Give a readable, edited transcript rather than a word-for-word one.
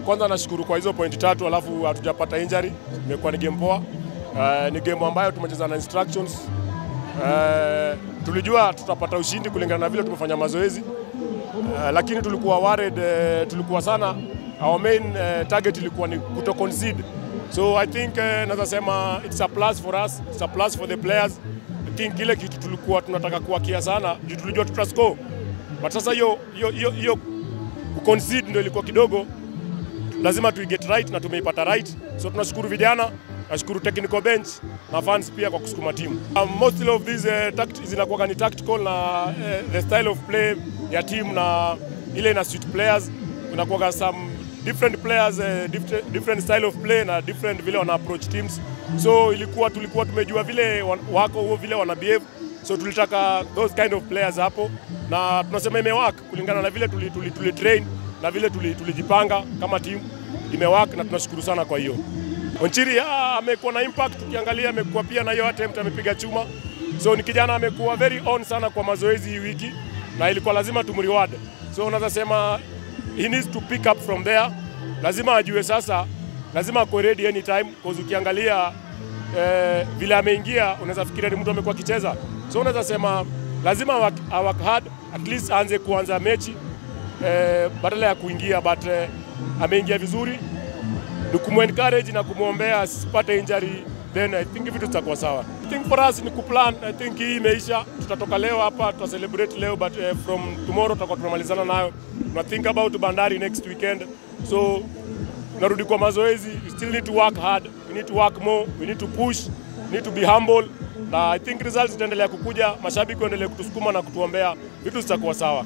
Kwanza nashukuru kwa hizo pointi 3 alafu hatujapata injury. Imekuwa ni game poa. Ni game ambayo tumecheza na instructions. Tulijua tutapata ushindi kulingana na vile tumefanya mazoezi. Lakini tulikuwa worried, tulikuwa sana our main target ilikuwa ni kuto concede. So I think naweza sema it's a plus for us, it's a plus for the players. I think kile kitu tulikuwa tunataka kuakia sana, tulijua tutascore. But sasa hiyo concede ndio ilikuwa kidogo. Lazima get right na tumeipata right. So tunashukuru vijana, nashukuru technical bench na fans pia kwa kusukuma timu. Most of these tactics zinakuwa ni tactical na the style of play ya team na ile na suit players. Kunakuwa some different players, different style of play na different vile wana approach teams. So tulikuwa tumejua vile wako huo vile wana behave. So tulitaka those kind of players hapo na tunasema imework kulingana na vile tulitrain na vile tulijipanga kama team. Imework na tunashukuru sana kwa hiyo. Onchiri amekuwa na impact, ukiangalia amekuwa pia na hiyo attempt amepiga chuma. So ni kijana amekuwa very on sana kwa mazoezi hii wiki na ilikuwa lazima tumreward. So unaweza sema he needs to pick up from there. Lazima ajue sasa, lazima ako ready anytime because ukiangalia vile ameingia unaweza fikiria ni mtu amekuwa kicheza. So unaweza sema lazima work hard, at least aanze kuanza mechi badala ya kuingia, but ameingia vizuri. Ni kumencourage na kumuombea asipate injury, then I think vitu zitakuwa sawa. I think for us ni kuplan. I think hii imeisha, tutatoka leo hapa, tutacelebrate leo, but from tomorrow tutakuwa tunamalizana nayo. Tuna think about Bandari next weekend. So tunarudi kwa mazoezi. We still need to work hard, we need to work more, we need to push, we need to be humble. Na I think results zitaendelea kukuja, mashabiki waendelee kutusukuma na kutuombea, vitu zitakuwa sawa.